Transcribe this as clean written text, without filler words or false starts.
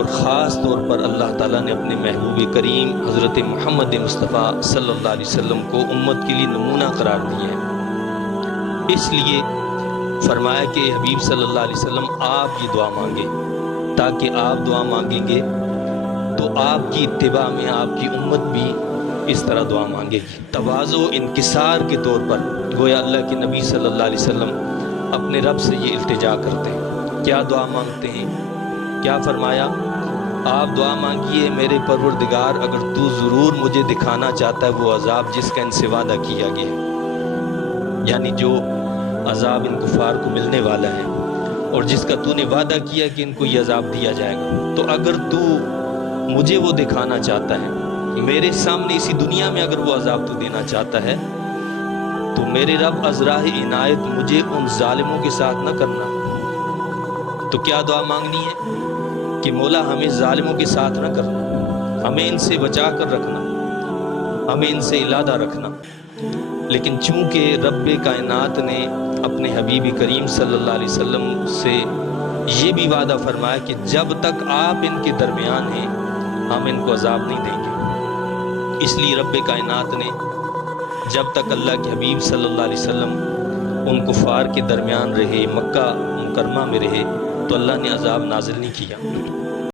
اور خاص طور پر اللہ تعالیٰ نے اپنے محبوب کریم حضرت محمد مصطفیٰ صلی اللہ علیہ وسلم کو امت کے لیے نمونہ قرار دیا ہے۔ اس لیے فرمایا کہ حبیب صلی اللہ علیہ وسلم آپ یہ دعا مانگے، تاکہ آپ دعا مانگیں گے تو آپ کی اتباع میں آپ کی امت بھی اس طرح دعا مانگے گی۔ تواضع و انکسار کے طور پر گویا اللہ کے نبی صلی اللہ علیہ وسلم اپنے رب سے یہ التجا کرتے ہیں۔ کیا دعا مانگتے ہیں؟ کیا فرمایا؟ آپ دعا مانگیے میرے پروردگار، اگر تو ضرور مجھے دکھانا چاہتا ہے وہ عذاب جس کا ان سے وعدہ کیا گیا ہے، یعنی جو عذاب ان کفار کو ملنے والا ہے اور جس کا تو نے وعدہ کیا کہ ان کو یہ عذاب دیا جائے گا، تو اگر تو مجھے وہ دکھانا چاہتا ہے، میرے سامنے اسی دنیا میں اگر وہ عذاب تو دینا چاہتا ہے، تو میرے رب از راہ عنایت مجھے ان ظالموں کے ساتھ نہ کرنا۔ تو کیا دعا مانگنی ہے کہ مولا ہمیں ظالموں کے ساتھ نہ کرنا، ہمیں ان سے بچا کر رکھنا، ہمیں ان سے علادہ رکھنا۔ لیکن چونکہ رب کائنات نے اپنے حبیب کریم صلی اللہ علیہ وسلم سے یہ بھی وعدہ فرمایا کہ جب تک آپ ان کے درمیان ہیں ہم ان کو عذاب نہیں دیں گے، اس لیے رب کائنات نے جب تک اللہ کے حبیب صلی اللہ علیہ وسلم ان کفار کے درمیان رہے، مکہ مکرمہ میں رہے، تو اللہ نے عذاب نازل نہیں کیا۔